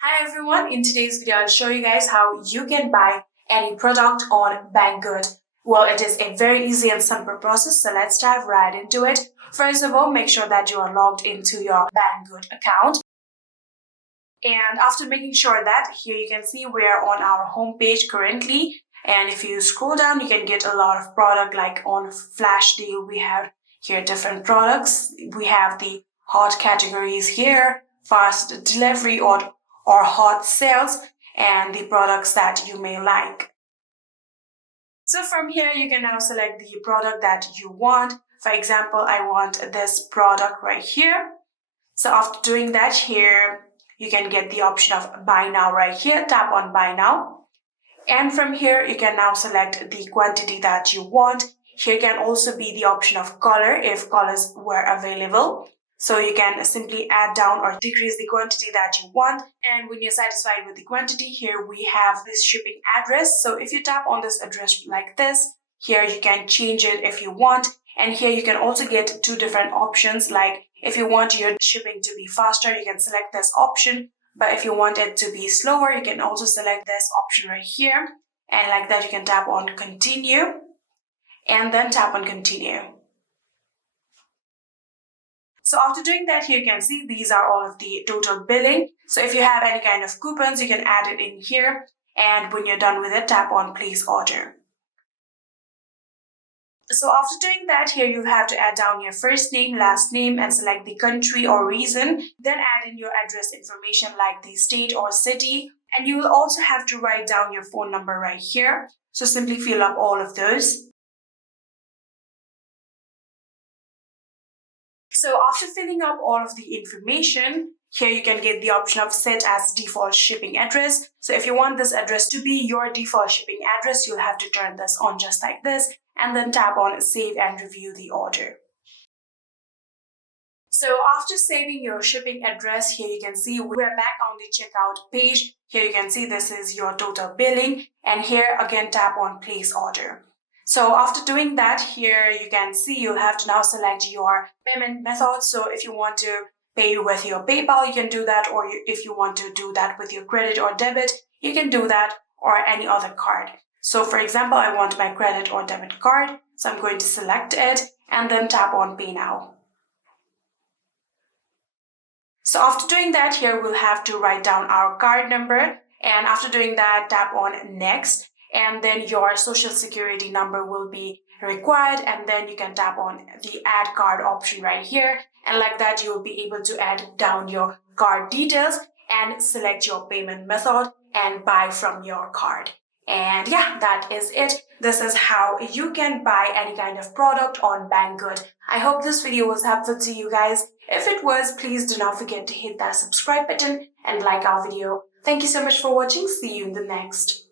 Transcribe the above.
Hi everyone, in today's video I'll show you guys how you can buy any product on Banggood. Well, it is a very easy and simple process, so let's dive right into it. First of all, make sure that you are logged into your Banggood account. And after making sure that, here you can see we are on our home page currently. And if you scroll down, you can get a lot of product, like on flash deal, we have here different products. We have the hot categories here, fast delivery or hot sales, and the products that you may like. So from here, you can now select the product that you want. For example, I want this product right here. So after doing that, here you can get the option of buy now right here. Tap on buy now. And from here, you can now select the quantity that you want. Here can also be the option of color if colors were available. So you can simply add down or decrease the quantity that you want. And when you're satisfied with the quantity, here we have this shipping address. So if you tap on this address like this, here you can change it if you want. And here you can also get two different options. Like if you want your shipping to be faster, you can select this option. But if you want it to be slower, you can also select this option right here. And like that, you can tap on continue and then tap on continue. So after doing that, here you can see these are all of the total billing. So if you have any kind of coupons, you can add it in here. And when you're done with it, tap on place order. So after doing that, here you have to add down your first name, last name, and select the country or region. Then add in your address information like the state or city. And you will also have to write down your phone number right here. So simply fill up all of those. So after filling up all of the information, here you can get the option of set as default shipping address. So if you want this address to be your default shipping address, you'll have to turn this on just like this and then tap on save and review the order. So after saving your shipping address, here you can see we're back on the checkout page. Here you can see this is your total billing, and here again tap on place order. So after doing that, here you can see you'll have to now select your payment method. So if you want to pay with your PayPal, you can do that, or if you want to do that with your credit or debit, you can do that, or any other card. So for example, I want my credit or debit card, so I'm going to select it and then tap on pay now. So after doing that, here we'll have to write down our card number, and after doing that, tap on next. And then your social security number will be required, and then you can tap on the add card option right here, and like that you will be able to add down your card details and select your payment method and buy from your card. And yeah, that is it. This is how you can buy any kind of product on Banggood. I hope this video was helpful to you guys. If it was, please do not forget to hit that subscribe button and like our video. Thank you so much for watching. See you in the next.